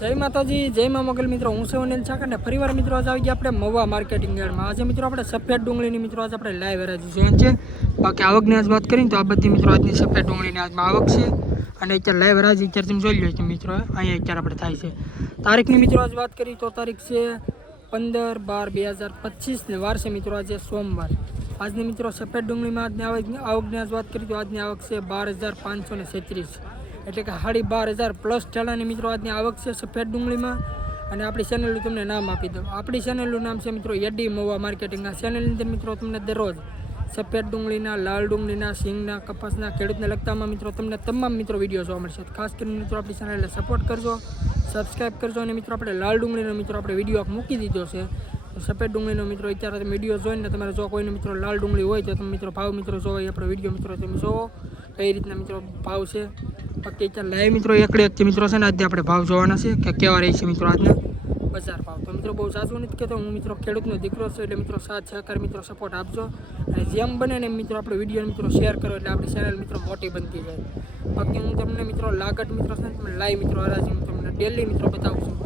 જય માતાજી, જય મા મોગલ મિત્રો, હું છું અનિલ ચાકર ને ફરીવાર મિત્રો આજે આવી ગયા આપણે મહુવા માર્કેટિંગ યાર્ડમાં। આજે મિત્રો આપણે સફેદ ડુંગળીની મિત્રો આજે આપણે લાઈવ હરાજી જોઈન છે। બાકી આવકની આજ વાત કરીએ તો આ બધી મિત્રો આજની સફેદ ડુંગળીની આજમાં આવક છે અને અત્યારે લાઈવ હરાજી અત્યારે તમે જોઈ લો છો મિત્રો, અહીંયા અત્યારે આપણે થાય છે। તારીખની મિત્રો આજ વાત કરીએ તો તારીખ છે 15/12/2025 ને વાર છે મિત્રો આજે સોમવાર। આજની મિત્રો સફેદ ડુંગળીમાં આજની આવકની આજ વાત કરીએ તો આજની આવક છે 12,536, એટલે કે 12,500 પ્લસ ઠેલાની મિત્રો આજની આવક છે સફેદ ડુંગળીમાં। અને આપણી ચેનલનું તમને નામ આપી દઉં, આપણી ચેનલનું નામ છે મિત્રો એડી મહુવા માર્કેટિંગ। આ ચેનલની અંદર મિત્રો તમને દરરોજ સફેદ ડુંગળીના, લાલ ડુંગળીના, સિંગના, કપાસના, ખેડૂતને લગતામાં મિત્રો તમને તમામ મિત્રો વિડીયો જોવા મળશે। ખાસ કરીને મિત્રો આપણી ચેનલને સપોર્ટ કરજો, સબસ્ક્રાઈબ કરજો। અને મિત્રો આપણે લાલ ડુંગળીનો મિત્રો આપણે વિડીયો મૂકી દીધો છે, સફેદ ડુંગળીનો મિત્રો અત્યારે તમે વિડીયો જોઈને તમારે જો કોઈને મિત્રો લાલ ડુંગળી હોય તો તમે મિત્રો ભાવ મિત્રો જોવો, આપણો વિડીયો મિત્રો તમે જોવો કઈ રીતના મિત્રો ભાવ છે। બાકી અત્યારે લાઈવ મિત્રો એકડે મિત્રો છે ને આજે આપણે ભાવ જોવાના છે કે કેવા રહી છે મિત્રો આજના બજાર ભાવ। તો મિત્રો બહુ સાચું નથી કહેતો, હું મિત્રો ખેડૂતનો દીકરો છું, એટલે મિત્રો સાથ સહકાર મિત્રો સપોર્ટ આપજો અને જેમ બને ને મિત્રો આપણે વિડીયો મિત્રો શેર કરો એટલે આપણી ચેનલ મિત્રો મોટી બનતી જાય। બાકી હું તમને મિત્રો લાગટ મિત્રો છે ને તમને લાઈવ મિત્રો હરાજી હું તમને ડેલી મિત્રો બતાવું છું।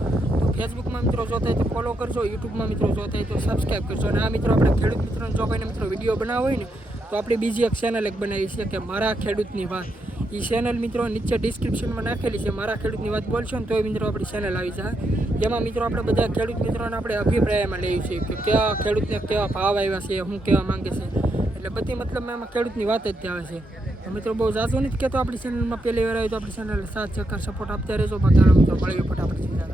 તો ફેસબુકમાં મિત્રો જોતા હોય તો ફોલો કરજો, યુટ્યુબમાં મિત્રો જોતા હોય તો સબસ્ક્રાઈબ કરજો। અને આ મિત્રો આપણે ખેડૂત મિત્રોને જો કોઈને મિત્રો વિડીયો બનાવવો હોય ને તો આપણી બીજી એક ચેનલ એક બનાવી છે કે મારા ખેડૂતની વાત। એ ચેનલ મિત્રો નીચે ડિસ્ક્રિપ્શનમાં નાખેલી છે, મારા ખેડૂતની વાત બોલશો ને તોય મિત્રો આપણી ચેનલ આવી જાય। જેમાં મિત્રો આપણે બધા ખેડૂત મિત્રોને આપણે અભિપ્રાયમાં લઈએ છીએ કે કયા ખેડૂતને કેવા ભાવ આવ્યા છે, શું કહેવા માંગે છે, એટલે બધી મતલબ એમાં ખેડૂતની વાત જ ત્યાં આવે છે। તો મિત્રો બહુ ઝાઝું નથી કહેતો, આપણી ચેનલમાં પહેલી વાર આવી તો આપણી ચેનલ સાથ સહકાર સપોર્ટ આપતા રહેજો। બાકી હાલો મિત્રો મળીએ ફટાફટ તમને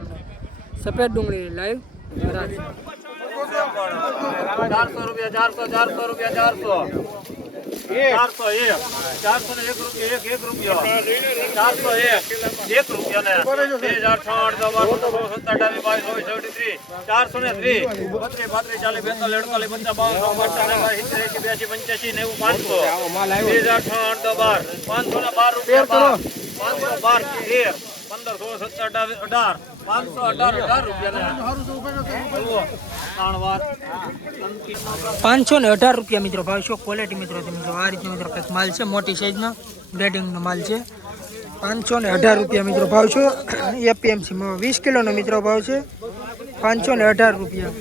સફેદ ડુંગળી લાઈવ હરાજી। 400 રૂપિયા, 400 રૂપિયા, 401 રૂપિયા, 1 રૂપિયો, 401 1 રૂપિયા ને 518 રૂપિયા મિત્રો ભાવ છે। ક્વોલિટી મિત્રો તમે જો આ રીતનો મિત્રો કંઈક માલ છે, મોટી સાઈઝનો ગ્રેડિંગનો માલ છે। 518 રૂપિયા મિત્રો ભાવ છે। એપીએમસી 20 કિલોનો મિત્રો ભાવ છે 518 રૂપિયા।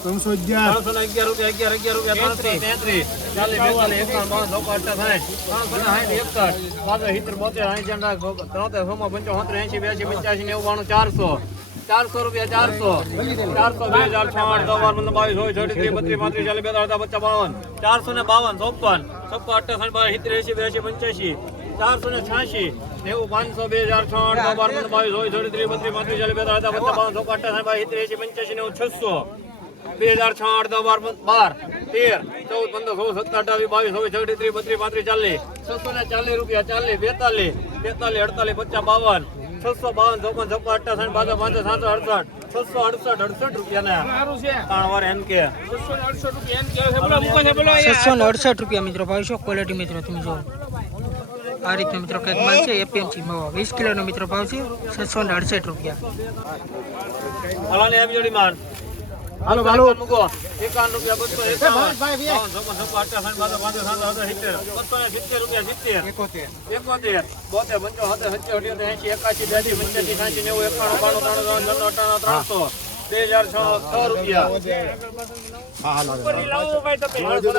311 રૂપિયા, 11 રૂપિયા, 33 400 રૂપિયા, 668 રૂપિયા મિત્રો ભાવ છે। ક્વોલિટી મિત્રો તમે જો આ રીતનો મિત્રો કંઈક માલ છે એપીએમસી 20 કિલોનો મિત્રો ભાવ છે 668 રૂપિયા। હાલો હાલો મૂકો 51 રૂપિયા, 270 રૂપિયા, 70 71 72 75 80 85 90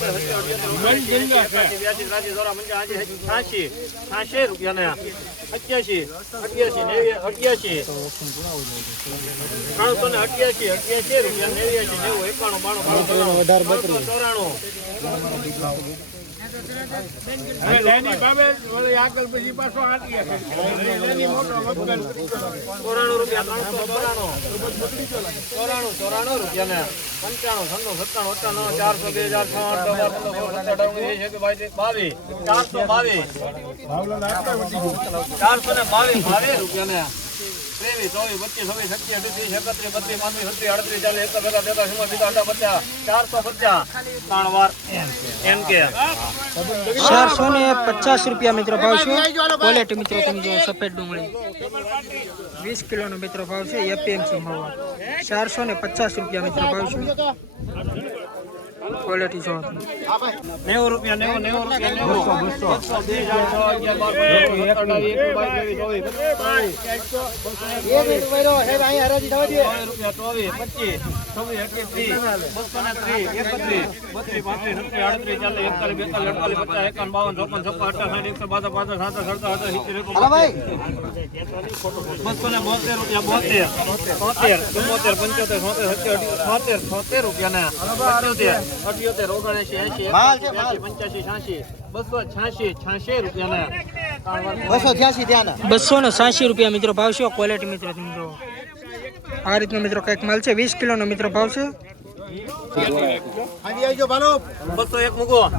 રૂપિયા। રૂપિયા 88 88 88 88 રૂપિયા 89 90 91 92 93 94 હવે લેની બાબે વળી આગળ પછી પાછો આટીએ લેની મોટો મગન 94 રૂપિયા 394 રૂપિયા ને 95 96 97 400 2000 422 રૂપિયા ને 23 24 25 26 27 28 29 30 31 32 33 34 40 ત્રણ વાર એમ કે 450 રૂપિયા મિત્રો ભાવ છે ક્વોલિટી મિત્રો તમે જો સફેદ ડુંગળી 20 કિલોનો મિત્રો ભાવ છે એપીએમસી મવા 450 રૂપિયા મિત્રો ભાવ છે ક્વોલિટી જો 90 રૂપિયા 90 રૂપિયા મિત્રો ભાવ છે ક્વોલિટી મિત્રો તમે જો આ રીતનો મિત્રો કઈક માલ છે 20 કિલોનો મિત્રો ભાવ છે 201 મૂકો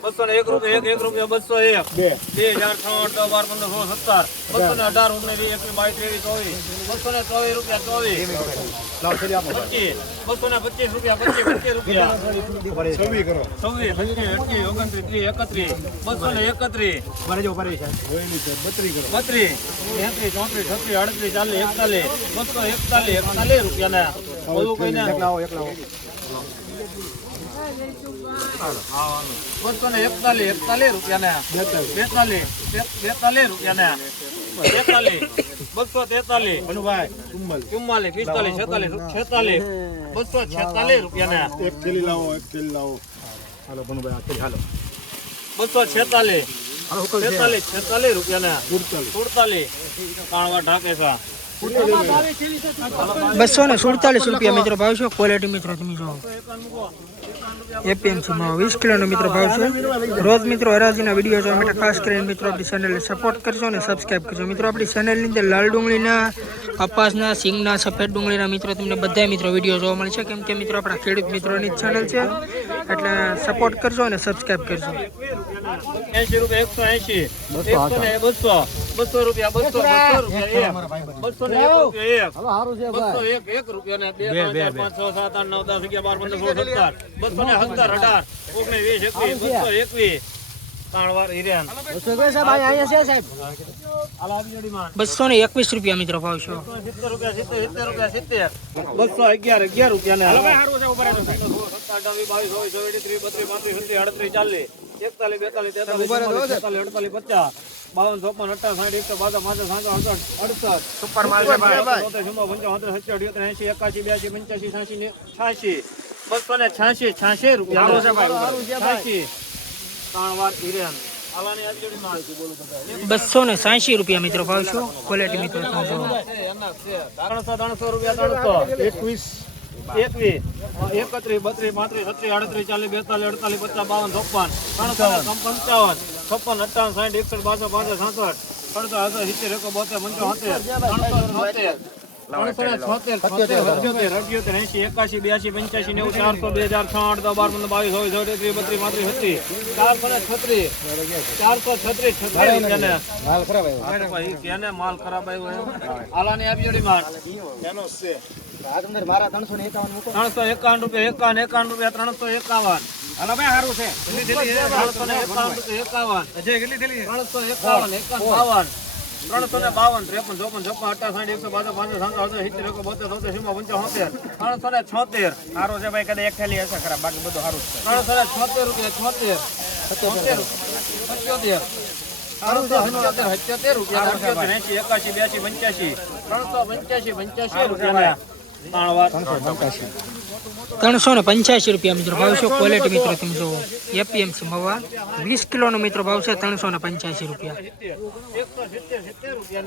201 રૂપિયા 1 રૂપિયા 201 2006 રૂપિયા મિત્રો ભાવ છે ક્વોલિટી મિત્રો તમે જો એપીએમસી માં 20 કિલોનો મિત્રો ભાવ છે રોજ મિત્રો હરાજીના વિડીયો જોવા માટે ખાસ કરીને મિત્રો આપણી ચેનલને સપોર્ટ કરજો અને સબસ્ક્રાઇબ કરજો મિત્રો આપણી ચેનલની અંદર લાલ ડુંગળીના કપાસના સિંગના સફેદ ડુંગળીના મિત્રો તમને બધા મિત્રો વિડીયો જોવા મળશે કેમ કે મિત્રો આપણા ખેડૂત મિત્રોની ચેનલ છે એટલે સપોર્ટ કરજો અને સબસ્ક્રાઇબ કરજો 80 રૂપિયા 180 200 રૂપિયા 200 રૂપિયા 1 રૂપિયા 1 5 6 7 8 9 10 11 12 13 14 15 16 17 18 19 20 21 ત્રણ વાર હિરેન 221 રૂપિયા મિત્રો ભાવ છે 70 રૂપિયા 211 રૂપિયા ને 260 રૂપિયા મિત્રો ભાવ છે ક્વોલિટી મિત્રો 300 રૂપિયા 21 31 31 32 33 38 40 42 53 55 માલ ખરાબ આવ્યો આલાની આપી જોડી માલ 351 રૂપિયા 351 હાલો ભાઈ સારું છે 352 53 54 સારું છે ભાઈ કદાચ એક થેલી હશે ખરાબ બાકી બધું સારું છે 376 રૂપિયા 76 રૂપિયા 385 રૂપિયા મિત્રો ભાવ છે ક્વોલિટી મિત્રો તમે જુઓ એપીએમસી મવા 20 કિલોનો મિત્રો ભાવ છે 385 રૂપિયા 170 રૂપિયા